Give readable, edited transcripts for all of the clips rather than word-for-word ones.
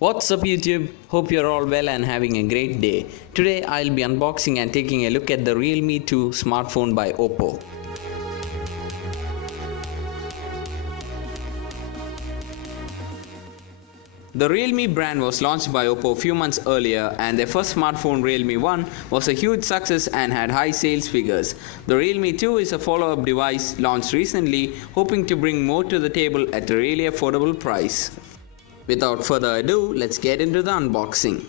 What's up YouTube? Hope you're all well and having a great day. Today I'll be unboxing and taking a look at the Realme 2 smartphone by Oppo. The Realme brand was launched by Oppo a few months earlier, and their first smartphone Realme 1 was a huge success and had high sales figures. The Realme 2 is a follow-up device launched recently, hoping to bring more to the table at a really affordable price. Without further ado, let's get into the unboxing.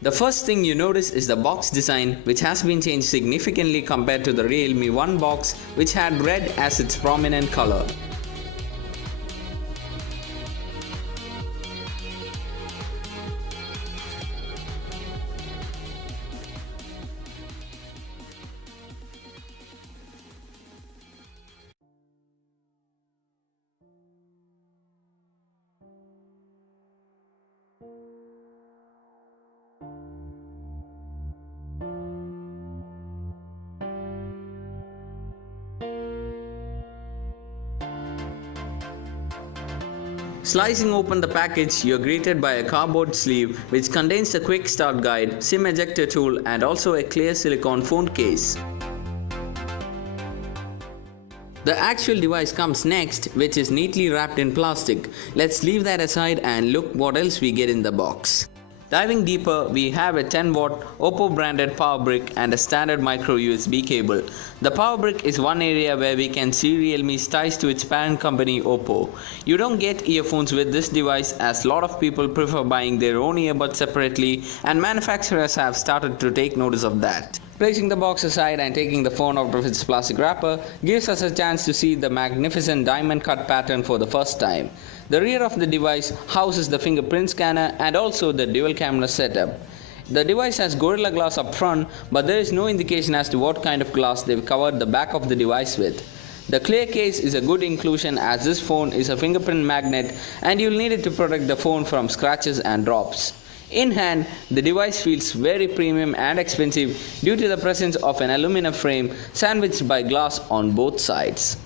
The first thing you notice is the box design, which has been changed significantly compared to the Realme 1 box, which had red as its prominent color. Slicing open the package, you are greeted by a cardboard sleeve which contains the quick start guide, SIM ejector tool and also a clear silicone phone case. The actual device comes next, which is neatly wrapped in plastic. Let's leave that aside and look what else we get in the box. Diving deeper, we have a 10-watt Oppo branded power brick and a standard micro USB cable. The power brick is one area where we can see Realme's ties to its parent company Oppo. You don't get earphones with this device, as a lot of people prefer buying their own earbuds separately, and manufacturers have started to take notice of that. Placing the box aside and taking the phone out of its plastic wrapper gives us a chance to see the magnificent diamond cut pattern for the first time. The rear of the device houses the fingerprint scanner and also the dual camera setup. The device has Gorilla Glass up front, but there is no indication as to what kind of glass they've covered the back of the device with. The clear case is a good inclusion, as this phone is a fingerprint magnet and you'll need it to protect the phone from scratches and drops. In hand, the device feels very premium and expensive due to the presence of an aluminum frame sandwiched by glass on both sides.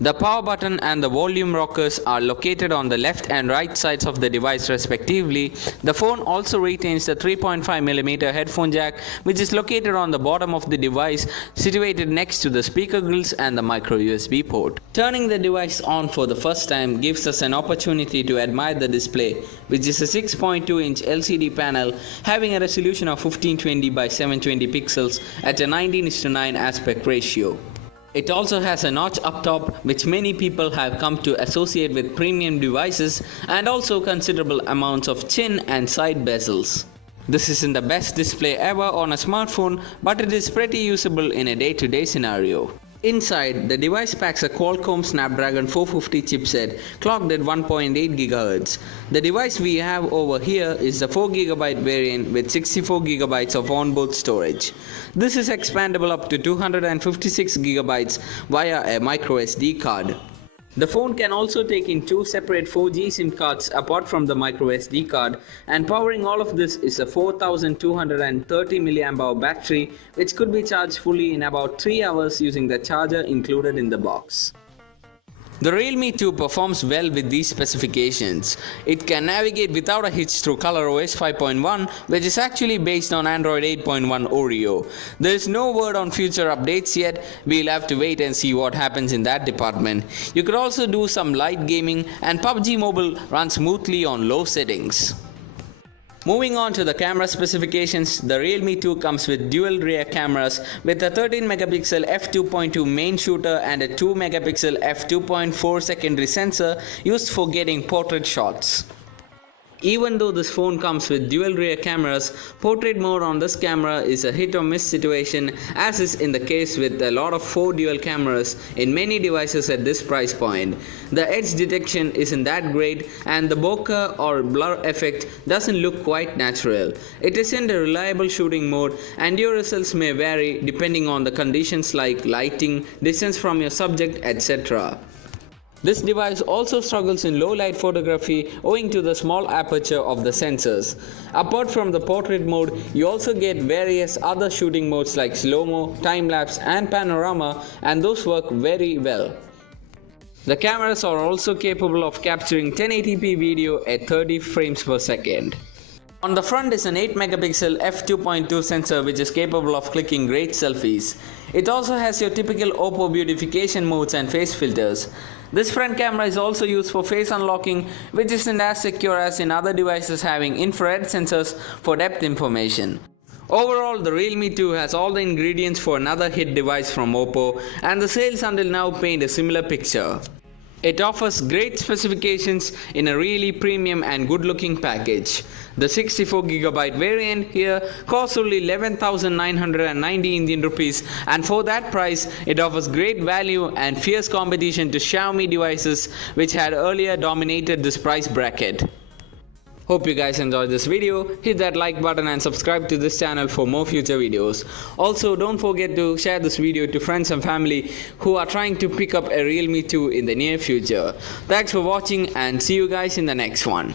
The power button and the volume rockers are located on the left and right sides of the device respectively. The phone also retains the 3.5mm headphone jack, which is located on the bottom of the device, situated next to the speaker grills and the micro USB port. Turning the device on for the first time gives us an opportunity to admire the display, which is a 6.2-inch LCD panel having a resolution of 1520 by 720 pixels at a 19:9 aspect ratio. It also has a notch up top, which many people have come to associate with premium devices, and also considerable amounts of chin and side bezels. This isn't the best display ever on a smartphone, but it is pretty usable in a day-to-day scenario. Inside, the device packs a Qualcomm Snapdragon 450 chipset clocked at 1.8 GHz. The device we have over here is the 4GB variant with 64GB of onboard storage. This is expandable up to 256GB via a micro SD card. The phone can also take in two separate 4G SIM cards apart from the micro SD card, and powering all of this is a 4230 mAh battery, which could be charged fully in about 3 hours using the charger included in the box. The Realme 2 performs well with these specifications. It can navigate without a hitch through ColorOS 5.1, which is actually based on Android 8.1 Oreo. There is no word on future updates yet. We'll have to wait and see what happens in that department. You could also do some light gaming, and PUBG Mobile runs smoothly on low settings. Moving on to the camera specifications, the Realme 2 comes with dual rear cameras with a 13MP f2.2 main shooter and a 2MP f2.4 secondary sensor used for getting portrait shots. Even though this phone comes with dual rear cameras, portrait mode on this camera is a hit or miss situation, as is in the case with a lot of 4 dual cameras in many devices at this price point. The edge detection isn't that great, and the bokeh or blur effect doesn't look quite natural. It isn't a reliable shooting mode, and your results may vary depending on the conditions like lighting, distance from your subject, etc. This device also struggles in low light photography owing to the small aperture of the sensors. Apart from the portrait mode, you also get various other shooting modes like slow-mo, time-lapse and panorama, and those work very well. The cameras are also capable of capturing 1080p video at 30 frames per second. On the front is an 8 megapixel f2.2 sensor which is capable of clicking great selfies. It also has your typical Oppo beautification modes and face filters. This front camera is also used for face unlocking, which isn't as secure as in other devices having infrared sensors for depth information. Overall, the Realme 2 has all the ingredients for another hit device from Oppo, and the sales until now paint a similar picture. It offers great specifications in a really premium and good looking package. The 64GB variant here costs only 11,990 Indian rupees, and for that price it offers great value and fierce competition to Xiaomi devices which had earlier dominated this price bracket. Hope you guys enjoyed this video. Hit that like button and subscribe to this channel for more future videos. Also, don't forget to share this video to friends and family who are trying to pick up a Realme 2 in the near future. Thanks for watching and see you guys in the next one.